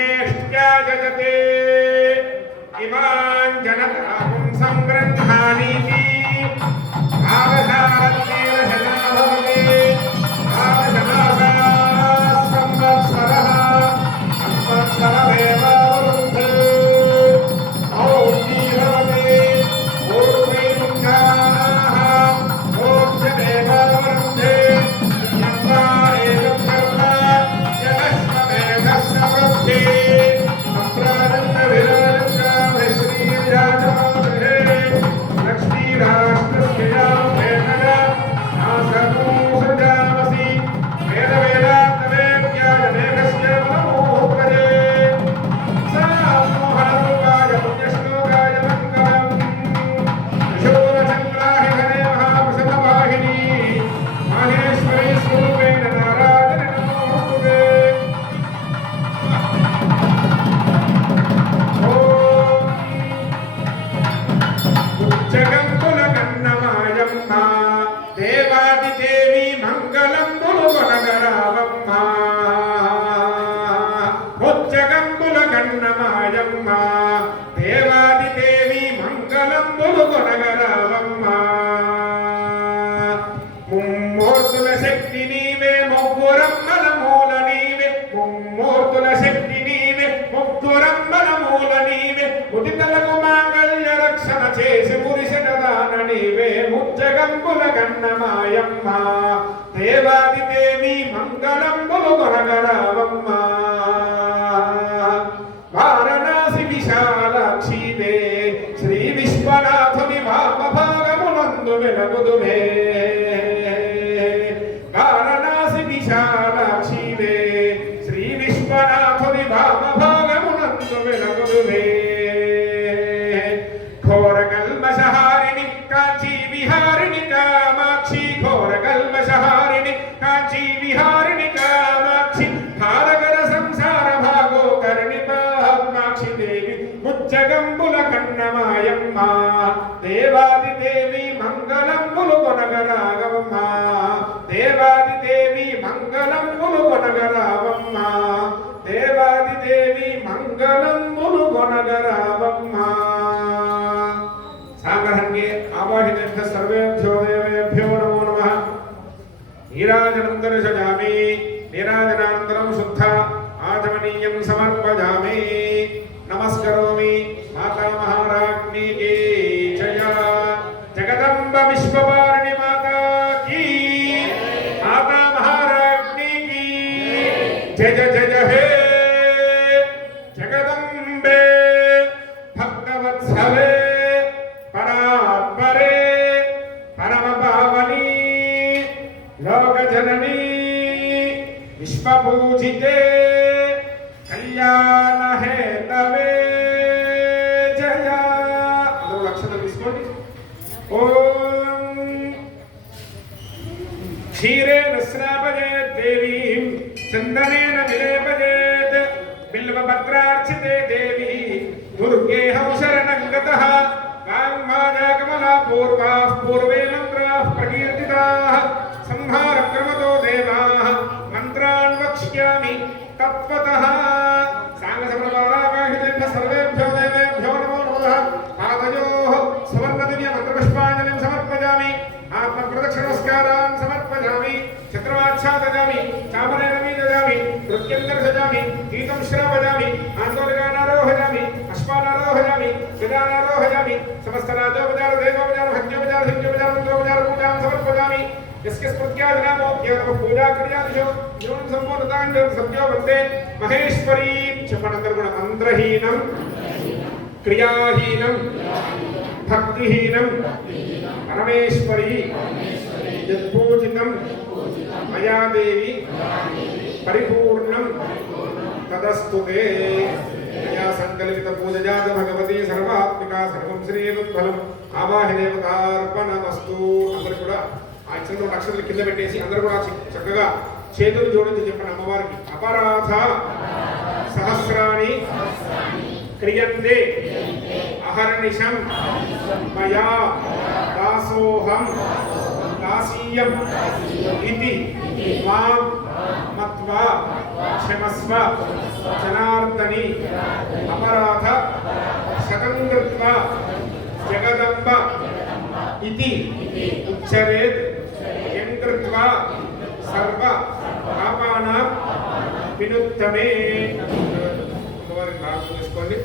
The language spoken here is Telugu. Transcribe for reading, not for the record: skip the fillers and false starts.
సాగ్రహణ్యేష్ట్యాజతే ఇమాన్ జనతాం సంగ్రహాణీతి ఆవశారత్యేన భవతే ఆవశనాగా సంవత్సరః సంవత్సరమేవ వృద్ధే ఔషధి భవతే పూర్వైకాః మోక్షమేవ వృద్ధే యత్వా ఏకం కర్మ జగస్మేవ సమృద్ధి సంప్రారంభ విరాజ శ్రీరాజమాధే లక్ష్మీరాష్ట్రస్య వేదన ఆసనో సృజామసి వేద వేదాంతవేద్యాయ మేఘస్య మనోహరే సామోహనరూపాయ పుణ్యశ్లోకాయ మంగళం శూరచంద్రాహిధరే మహాపుషతవాహిని మాహేశ్వరీ స్వరూపేణ నారాయణ నమోస్తుతే జగంబుల కన్నమాయమ్మ దేవాది దేవి మంగళంబులు కొనగరావమ్మ జగంబుల కన్నమాయమ్మ దేవాది దేవి మంగళంబులు కొనగరావమ్మ ముమ్మూర్తుల శక్తి నీవే ముగ్గురమ్మల మూల నీవే ముమ్మూర్తుల శక్తి నీవే ముగ్గురమ్మల మూల నీవే ఉదితలకు మాంగళ్య రక్షణ చేసి పురుషదాన నీవే ముజ్జగంబుల గన్నమాయమ్మ దేవాది దేవి మంగళంబులు కొనగరావమ్మ వారణాసి విశాలాక్షివే శ్రీ విశ్వనాథుని వామభాగమునందు వెలగుదువే వారణాసి విశాలాక్షివే శ్రీ విశ్వనాథుని వామభాగమునందు వెలగుదువే ఘోరకల్మషహారిణి కాంచీ విహారిణి కామాక్షి ఘోరకల్మషహారిణి కాంచీ విహారిణి కామాక్షి భారగర సంసార భాగో కర్ణి పద్మాక్షి దేవి ముజ్జగంబుల కన్నమాయమ్మ దేవాది దేవి మంగళంబులు కొనగరాగవమ్మ దేవాది దేవి మంగళంబులు కొనగరావమ్మ దేవాది దేవి మంగళంబులు కొనగరావమ్మ సాగర్హణ్యే ఆవాహితేభ్యः సర్వేభ్యో దేవేభ్యో నమో నమః నీరాజనం దర్శయామి నీరాజనానంతరం శుద్ధ ఆచమనీయం సమర్పయామి నమస్కరోమి మాతా మహారాజ్ఞీ కీ జయ జగదంబ విశ్వవారిణి మాతా కీ మాతా మహారాజ్ఞీ కీ జయ జయ హే జగదంబే భక్తవత్సలే పరాత్పరే పరమపావని లోకజననీ విశ్వపూజితే కళ్యాణ హేతవే జయ అందరూ లక్షణం తీసుకోండి ఓం క్షీరేణ స్నాపయేత్ దేవీం చందనేన విలేపయేత్ బిల్వపత్రార్చితే దేవి దుర్గేహం శరణం గతః కామాజా కమలా పూర్వాః పూర్వే మంత్రాః ప్రకీర్తితాః సంహారక్రమతో దేవాః మంత్రాన్ వక్ష్యామి తత్వతః సాంగసమరవారాగాహితేభ్యः సర్వేభ్యో దేవేభ్యో నమో నమః పాదయోః సువర్ణదివ్య మంత్రపుష్పాంజలిం సమర్పయామి ఆత్మప్రదక్షిణమస్కారాన్ సమర్పయామి చక్రవాచ్ఛాదయామి చామరేణ వీదయామి నృత్యం దర్శయామి గీతం శ్రావయామి ఆందోళనారోహయామి అశ్వానారోహయామి గదానారోహయామి సమస్త రాజోపచార దేవోపచార భక్త్యోపచార సిద్ధ్యోపచార మంత్రోపచార పూజాం సమర్పయామి यस्य स्मृत्यादिनामो केवलं पूजा क्रियादिशो जीवन संपूर्णतां सत्यो वन्दे महेश्वरी क्षपणतर्गुण मंत्रहीनं क्रियाहीनं भक्तिहीनं परमेश्वरी यत्पूजितं मया देवी परिपूर्णं तदस्तुते मया संकल्पित पूजया भगवती सर्वात्मिका सर्वं श्रीरुद्फलम् आवाहिदेवतार्पणमस्तु अंदर కూడా ఆ ఇచ్చిన అక్షరాలు కింద పెట్టేసి అందరూ కూడా చక్కగా చేతులు జోడించి చెప్పండి అమ్మవారికి అపరాధ సహస్రాణి క్రియంతే అహర్నిశం మయా దాసోహం దాసీయం ఇతి మాం మత్వా క్షమస్వ జనార్దని అపరాధ శతం కృత్వా జగదంబ ఇతి ఉచ్చరేత్ యం కృత్వా సర్వ పాపానాం వినుత్తమే. అమ్మవారికి ప్రార్థన చేసుకోండి.